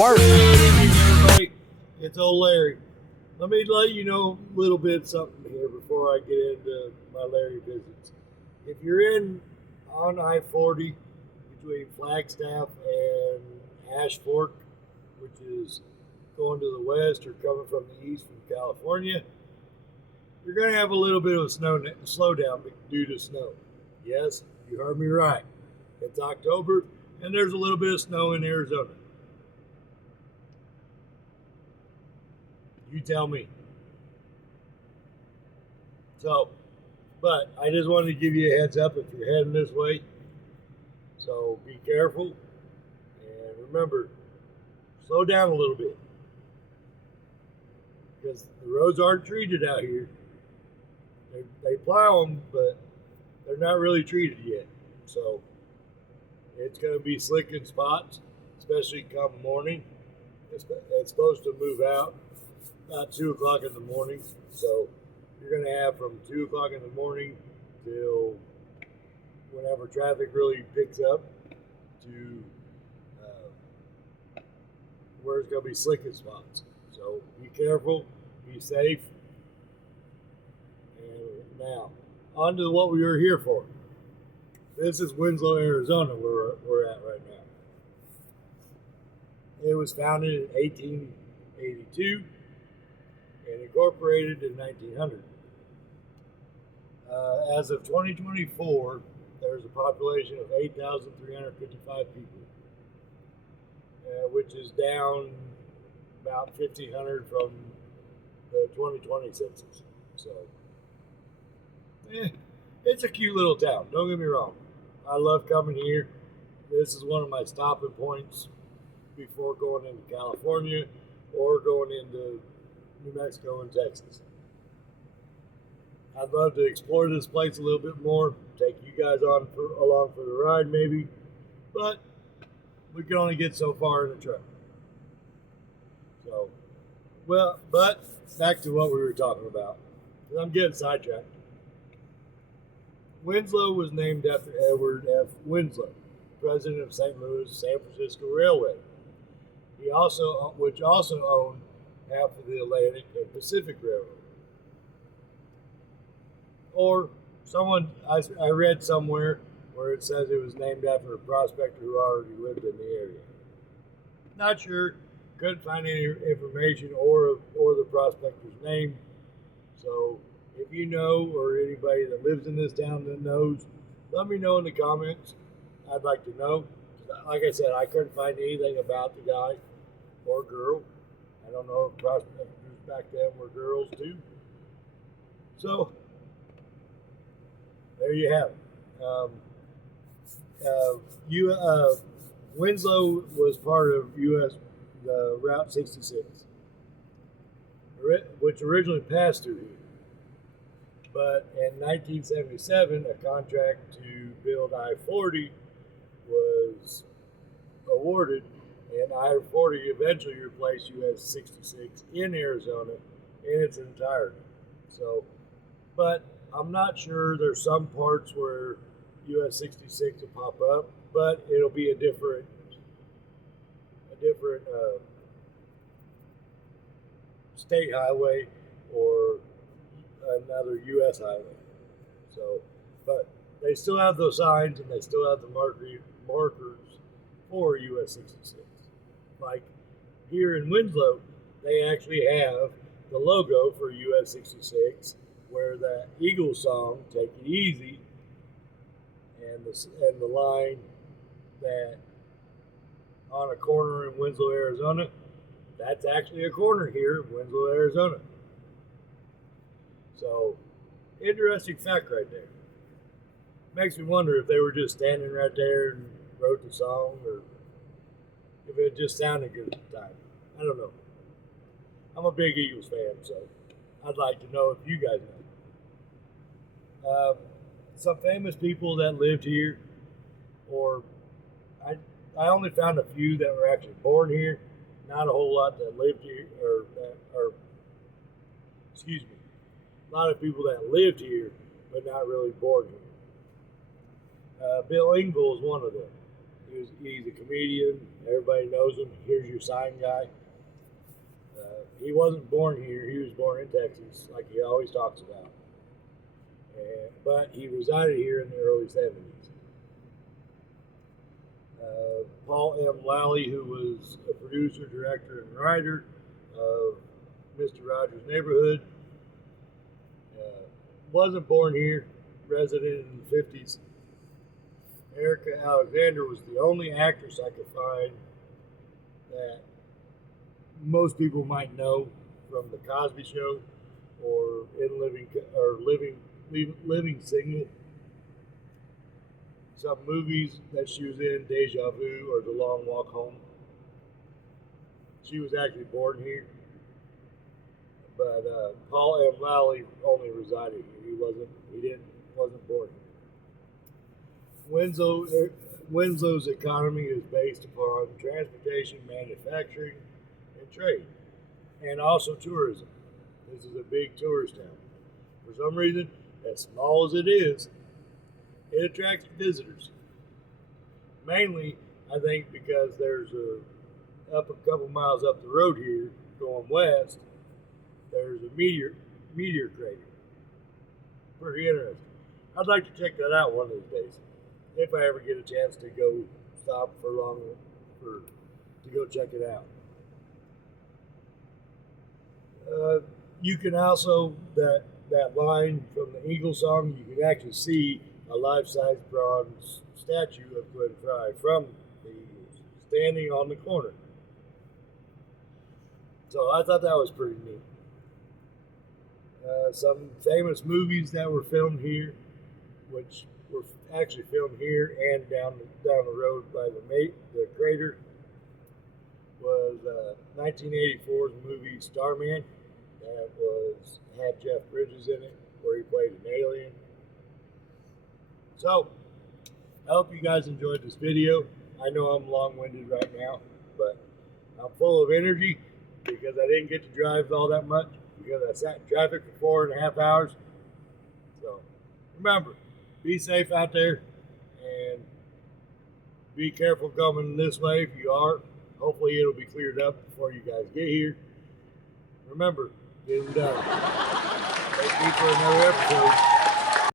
Work. Good evening, everybody. It's old Larry. Let me let you know a little bit something here before I get into my Larry visits. If you're on I-40 between Flagstaff and Ash Fork, which is going to the west or coming from the east from California, you're going to have a little bit of a slowdown due to snow. Yes, you heard me right. It's October, and there's a little bit of snow in Arizona. You tell me. So, but I just wanted to give you a heads up if you're heading this way. So be careful. And remember, slow down a little bit. Because the roads aren't treated out here. They plow them, but they're not really treated yet. So it's going to be slick in spots, especially come morning. It's supposed to move out about 2 o'clock in the morning. So you're going to have from 2 o'clock in the morning till whenever traffic really picks up to where it's going to be slick in spots. So be careful, be safe. And now, on to what we were here for. This is Winslow, Arizona, where we're at right now. It was founded in 1882 and incorporated in 1900. As of 2024, there's a population of 8,355 people, which is down about 1,500 from the 2020 census. So, it's a cute little town. Don't get me wrong. I love coming here. This is one of my stopping points before going into California or going into New Mexico and Texas. I'd love to explore this place a little bit more, take you guys along for the ride maybe, but we can only get so far in a truck. So, but back to what we were talking about, because I'm getting sidetracked. Winslow was named after Edward F. Winslow, president of St. Louis San Francisco Railway. Which also owned half of the Atlantic and Pacific Railroad. Or I read somewhere where it says it was named after a prospector who already lived in the area. Not sure, couldn't find any information or the prospector's name. So if you know or anybody that lives in this town that knows, let me know in the comments. I'd like to know. Like I said, I couldn't find anything about the guy or girl. I don't know if prospectors back then were girls too. So there you have it. Winslow was part of the Route 66, which originally passed through here. But in 1977, a contract to build I-40 was awarded, and I-40 eventually replaced US 66 in Arizona in its entirety. So, but I'm not sure. There's some parts where US 66 will pop up, but it'll be a different state highway or another US highway. So, but they still have those signs and they still have the markers for US 66. Like here in Winslow, they actually have the logo for US 66, where the Eagles song "Take It Easy" and the line that on a corner in Winslow, Arizona. That's actually a corner here in Winslow, Arizona. So, interesting fact right there. Makes me wonder if they were just standing right there and wrote the song, or if it just sounded good at the time. I don't know. I'm a big Eagles fan, so I'd like to know if you guys know. Some famous people that lived here, or I only found a few that were actually born here. Not a whole lot that lived here, a lot of people that lived here, but not really born here. Bill Engvall is one of them. He's a comedian. Everybody knows him. Here's your sign guy. He wasn't born here. He was born in Texas, like he always talks about. But he resided here in the early 70s. Paul M. Lally, who was a producer, director, and writer of Mr. Rogers' Neighborhood, wasn't born here, resident in the 50s. Erica Alexander was the only actress I could find that most people might know from The Cosby Show or Living Single. Some movies that she was in, Deja Vu or The Long Walk Home. She was actually born here, but Paul M. Lally only resided here. He wasn't born here. Winslow's economy is based upon transportation, manufacturing, and trade, and also tourism. This is a big tourist town. For some reason, as small as it is, it attracts visitors. Mainly, I think because there's a couple miles up the road here, going west, there's a meteor crater. Pretty interesting. I'd like to check that out one of these days, if I ever get a chance to go stop to go check it out. You can also, that line from the Eagles song, you can actually see a life-size bronze statue of Glenn Frey from the Eagles, standing on the corner. So I thought that was pretty neat. Some famous movies that were filmed here, which were actually filmed here and down the road by the crater, was 1984's movie Starman. That had Jeff Bridges in it, where he played an alien. So, I hope you guys enjoyed this video. I know I'm long-winded right now, but I'm full of energy because I didn't get to drive all that much because I sat in traffic for 4.5 hours. So, remember, be safe out there and be careful coming this way if you are. Hopefully it'll be cleared up before you guys get here. Remember, get them done. Thank you for another episode.